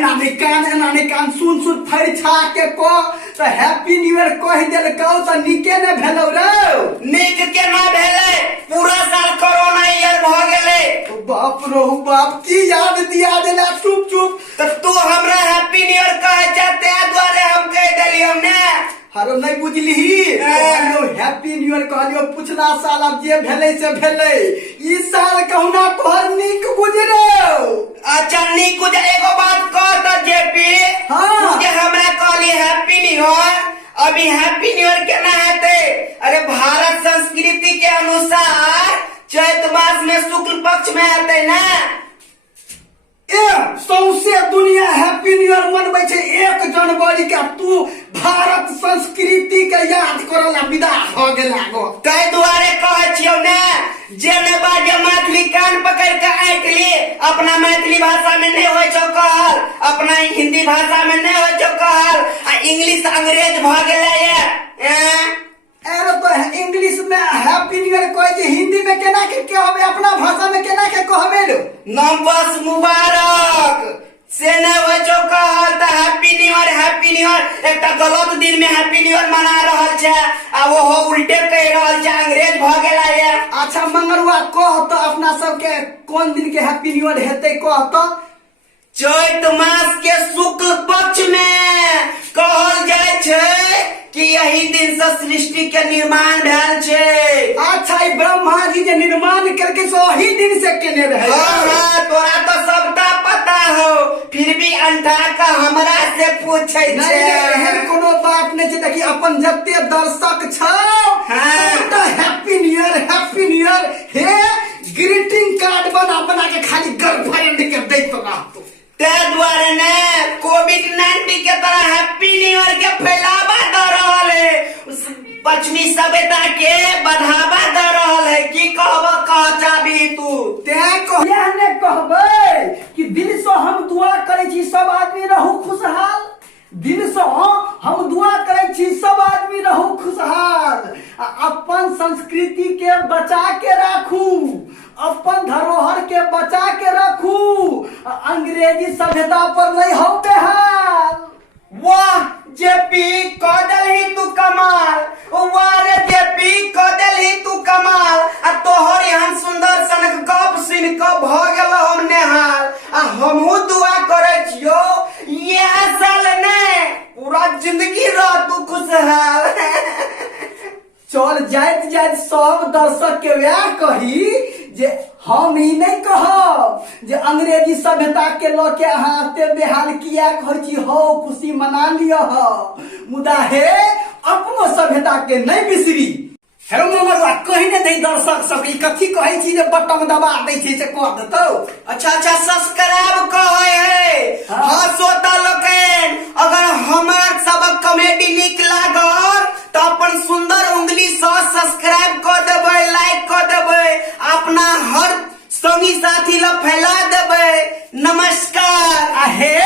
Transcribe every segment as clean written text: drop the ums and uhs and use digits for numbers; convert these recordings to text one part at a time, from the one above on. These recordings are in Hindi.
एना कान सुन फड़ छा के को तो हैप्पी न्यू ईयर कह देलकौ तो निके ने भेलौ रे। निक के ना भेले, पूरा साल कोरोना ईयर भ गेले। बाप रो बाप की याद दिया देला चुप चुप। तो तू हमरा हैप्पी न्यू ईयर कहे चाहते द्वारे हम कह देलियो ने। हरो नहीं बुझलिही, कहलियो हैप्पी न्यू ईयर कहलियो पिछला साल अब जे भेले से भेले, ई साल कहूना तोहर निक गुजरो। अच्छा निक गुजर। एगो बात कह तो जेपी, हाँ। तू जे हमरा कहली हैप्पी न्यू ईयर, अभी हैप्पी न्यू ईयर केना हेते? अरे भारत संस्कृति के अनुसार चैत मास में शुक्ल पक्ष में हेते ना। सौसे दुनिया हैप्पी न्यू ईयर मनबै छै 1 जनवरी के। तू भारत संस्कृति के याद करला विदा हो गेला गो। तै दुआरे कहे छियौ ने, जे ने बाजे मैथिली कान पकड़ के आइटली, अपना मैथिली भाषा में नहीं होय छौ कहल, अपना हिंदी भाषा में नहीं होय छौ कहल, आ इंग्लिश अंग्रेज भ गेलै ये। अरे तो इंग्लिश में हैप्पी न्यू ईयर कहे छै, हिंदी में केना के कहबे, अपना भाषा में केना के कहबे लो? नववर्ष मुबारक से ने होय छौ कहल त हैप्पी न्यू ईयर एकटा गलत दिन में हैप्पी न्यू ईयर मना रहल छै, आ वो उल्टे कह रहल छै, अंग्रेज भ गेला ये। अच्छा मंगरुआ कह तो अपना सबके कोन दिन के हैप्पी न्यू ईयर हेतै कह तो? चैत मास के शुक्ल पक्ष में कहल जाय छै कि यही दिन से सृष्टि के निर्माण भेल छै। अच्छा ई ब्रह्मा जी जे निर्माण करके सो वही दिन से केने रहे। हाँ, तोरा तो सबटा पता हो, फिर भी अंधा का हमरा से पूछे छै। एहन कोनो बात नहीं छै। देखी अपन जते दर्शक छौ, हाँ। हैप्पी न्यू ईयर हे ग्रीटिंग कार्ड बना के खाली गर्लफ्रेंड के दैत रहतो। ते द्वारे ने कोविड-19 के तरह हैप्पी न्यू ईयर के फैलावा द रहल है, पश्चिमी सभ्यता के बढ़ावा द रहल है। की कहबो कह चाबी तू? ते कहबे कि दिल से हम दुआ करे छी सब आदमी रहू खुशहाल। दिल से हम दुआ करे छी सब आदमी रहू खुशहाल। अपन संस्कृति के बचा के राखू, अपन धरोहर के बचा के रखू, अंग्रेजी सभ्यता पर नहीं हो बेहाल। वाह जेपी कह देलही तू कमाल, वाह रे जेपी कह देलही तू कमाल। आ तोहर एहन सुंदर सनक गप सुन के भ गेल हम नेहाल। आ हमहू दुआ करे छियो यह साल ने पूरा जिंदगी रह तू खुशहाल। चल जाइत सब दर्शक के वह कही जे हम ही नहीं कहब जे अंग्रेजी सभ्यता के लोग के अहाँ एते बेहाल किया कहै छी। हो खुशी मना लियो मुदा हे अपनो सभ्यता के नहीं बिसरी। हेलो ममरुआ कही ने दे दर्शक सब ई कथी कहै छी जे बटन दबा दै छै से कह देतौ? अच्छा सब्सक्राइब कहे है। हाँ श्रोता लोकन, अगर हमार सब कॉमेडी निक लागल तो अपन सुंदर उंगली से सब्सक्राइब कर देबै, लाइक कर देबै, अपना हर संगी साथी ला फैला देबै। नमस्कार। आहे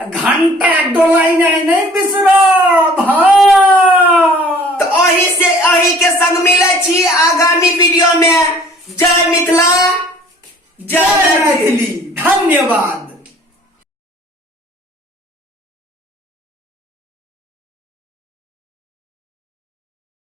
घंटा डोलाई नहीं बिसरब। हाँ तो अही के संग मिले छी आगामी वीडियो में। जय मिथिला, जय मैथिली। धन्यवाद।